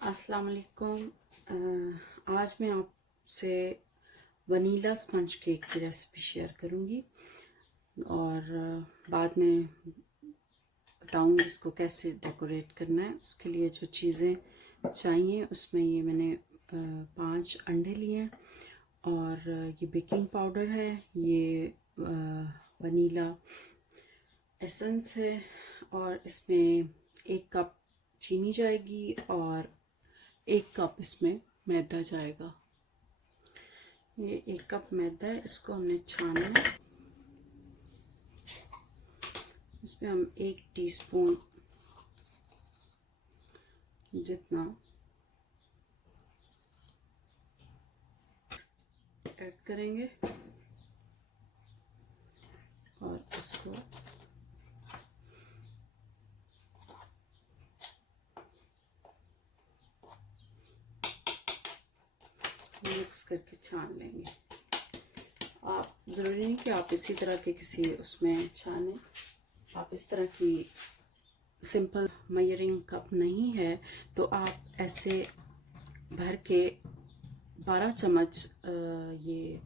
अस्सलाम वालेकुम। आज मैं आपसे वनीला स्पंज केक की रेसिपी शेयर करूँगी और बाद में बताऊँगी इसको कैसे डेकोरेट करना है। उसके लिए जो चीज़ें चाहिए उसमें ये मैंने 5 अंडे लिए हैं और ये बेकिंग पाउडर है, ये वनीला एसेंस है और इसमें 1 कप चीनी जाएगी और 1 कप इसमें मैदा जाएगा। ये 1 कप मैदा है, इसको हमने छानना है। इसमें हम 1 टीस्पून जितना ऐड करेंगे और इसको मिक्स करके छान लेंगे। आप ज़रूरी नहीं कि आप इसी तरह के किसी उसमें छानें, आप इस तरह की सिंपल मेजरिंग कप नहीं है तो आप ऐसे भर के 12 चम्मच ये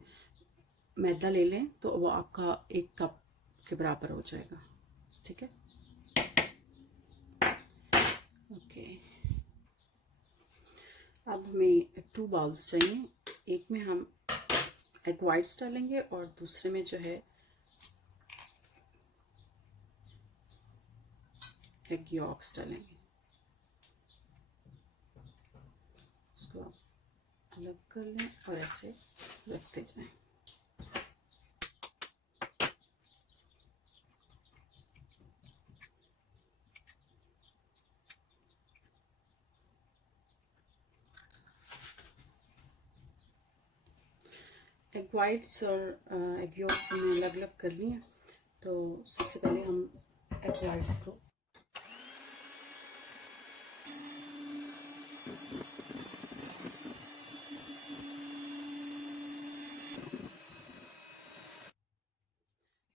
मैदा ले लें तो वो आपका 1 कप के बराबर हो जाएगा। ठीक है, ओके। अब हमें 2 बाउल्स चाहिए। एक में हम एग वाइट्स डालेंगे और दूसरे में जो है एग यॉक्स डालेंगे। इसको आप अलग कर लें और ऐसे रखते जाएं। एग वाइट्स और एग यॉक्स हमने अलग अलग कर लिए। तो सबसे पहले हम एग वाइट्स को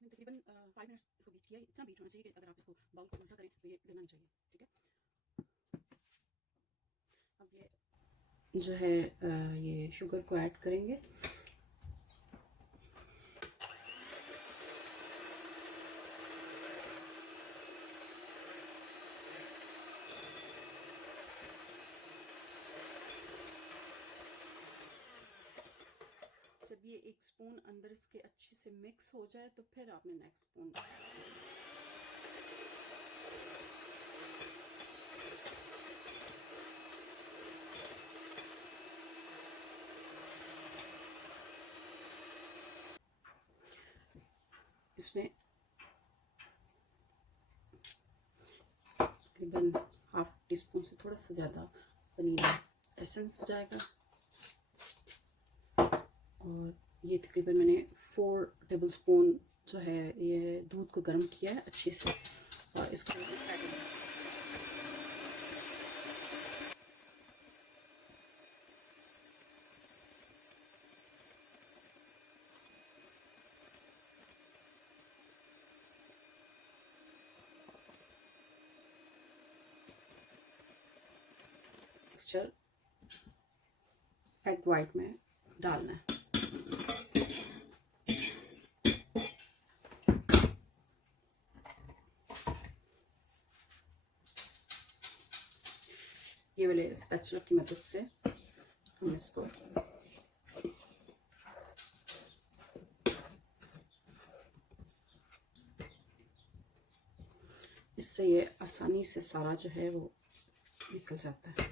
तकरीबन 5 मिनट्स इसको बीट किया। इतना बीट होना चाहिए कि अगर आप इसको बाउल को उल्टा करें तो ये गिरना नहीं चाहिए। ठीक है, अब ये जो है ये शुगर को ऐड करेंगे। जब ये 1 स्पून अंदर इसके अच्छे से मिक्स हो जाए तो फिर आपने नेक्स्ट स्पून इसमें तकरीबन हाफ टी स्पून से थोड़ा सा ज़्यादा वनीला एसेंस जाएगा और ये तकरीबन मैंने 4 टेबल स्पून जो है ये दूध को गर्म किया है अच्छे से और इसको मिक्सचर एग वाइट में डालना है। ये वाले स्पैचुला की मदद से हम इसको इससे ये आसानी से सारा जो है वो निकल जाता है।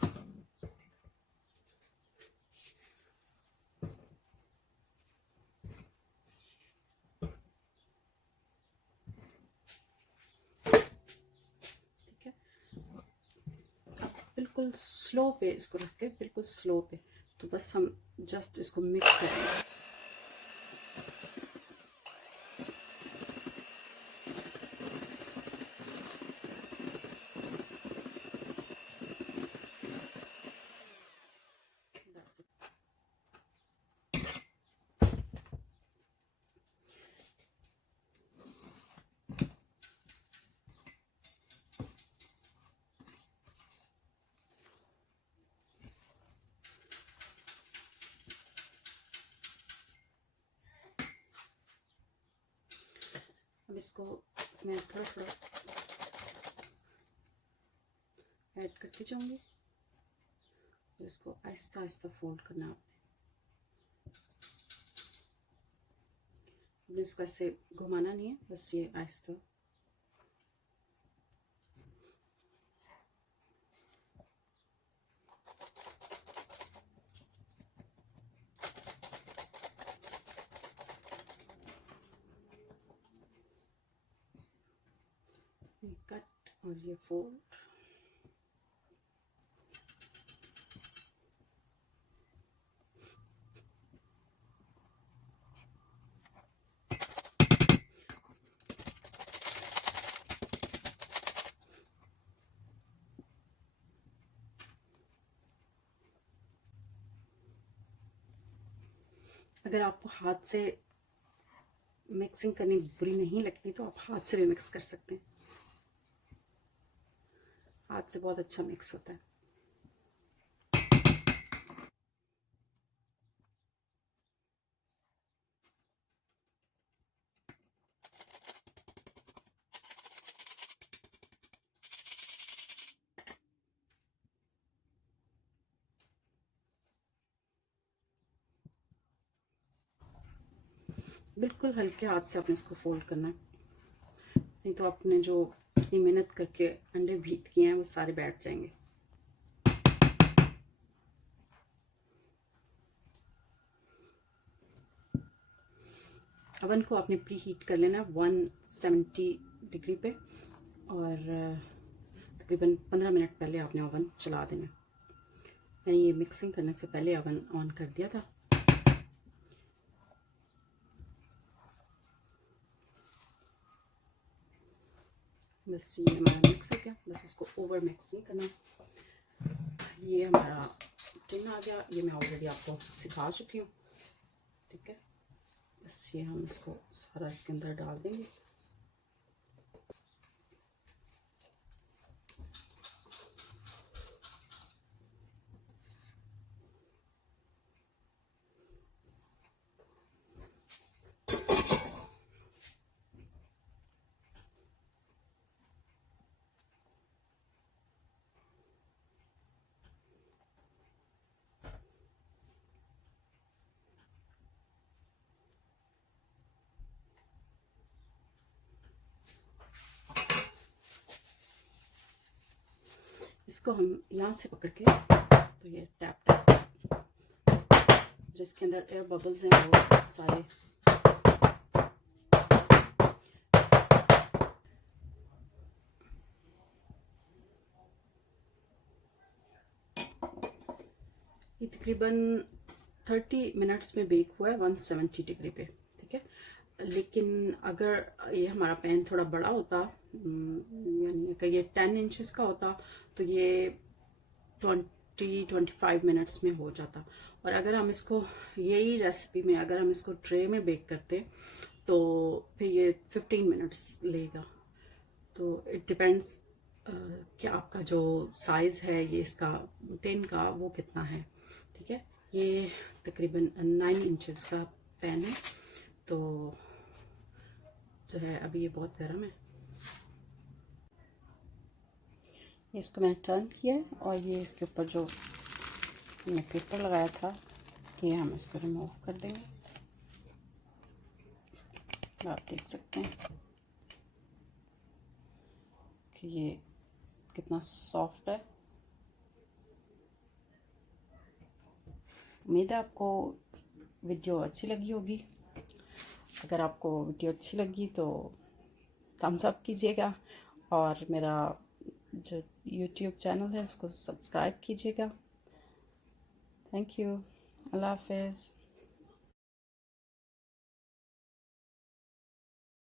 ठीक है, बिल्कुल स्लो पे इसको रख के, बिल्कुल स्लो पे, तो बस हम जस्ट इसको मिक्स करेंगे। अब इसको मैं थोड़ा थोड़ा ऐड करती जाऊंगी, तो इसको आहिस्ता आहिस्ता फोल्ड करना है आपने। इसको ऐसे घुमाना नहीं है, बस ये आहिस्ता। ये कट और ये फोल्ड। अगर आपको हाथ से मिक्सिंग करनी बुरी नहीं लगती तो आप हाथ से भी मिक्स कर सकते हैं, हाथ से बहुत अच्छा मिक्स होता है। बिल्कुल हल्के हाथ से आपने इसको फोल्ड करना है, नहीं तो आपने जो इतनी मेहनत करके अंडे बीट किए हैं वो सारे बैठ जाएंगे। अवन को आपने प्री हीट कर लेना 170 डिग्री पे, और तकरीबन 15 मिनट पहले आपने ओवन चला देना। मैंने ये मिक्सिंग करने से पहले ओवन ऑन कर दिया था। बस ये हमारा मिक्स हो गया, बस इसको ओवर मिक्स नहीं करना। ये हमारा टिन आ गया, ये मैं ऑलरेडी आपको सिखा चुकी हूँ, ठीक है। बस ये हम इसको सारा इसके अंदर डाल देंगे। इसको हम यहाँ से पकड़ के, तो ये टैप टैप, जिसके अंदर एयर बबल्स हैं वो सारे ये तकरीबन 30 मिनट्स में बेक हुआ है 170 डिग्री पे, ठीक है। लेकिन अगर ये हमारा पैन थोड़ा बड़ा होता, यानी अगर ये 10 इंचेस का होता तो ये 20-25 मिनट्स में हो जाता। और अगर हम इसको यही रेसिपी में अगर हम इसको ट्रे में बेक करते तो फिर ये 15 मिनट्स लेगा। तो इट डिपेंड्स कि आपका जो साइज़ है ये इसका टिन का वो कितना है, ठीक है। ये तकरीबन 9 इंचेस का पैन है, तो जो है अभी ये बहुत गर्म है। इसको मैंने टर्न किया है और ये इसके ऊपर जो मैंने पेपर लगाया था ये हम इसको रिमूव कर देंगे। आप देख सकते हैं कि ये कितना सॉफ्ट है। उम्मीद है आपको वीडियो अच्छी लगी होगी। अगर आपको वीडियो अच्छी लगी तो थम्स अप कीजिएगा, और मेरा जो यूट्यूब चैनल है उसको सब्सक्राइब कीजिएगा। Thank you. अल्लाह हाफिज़।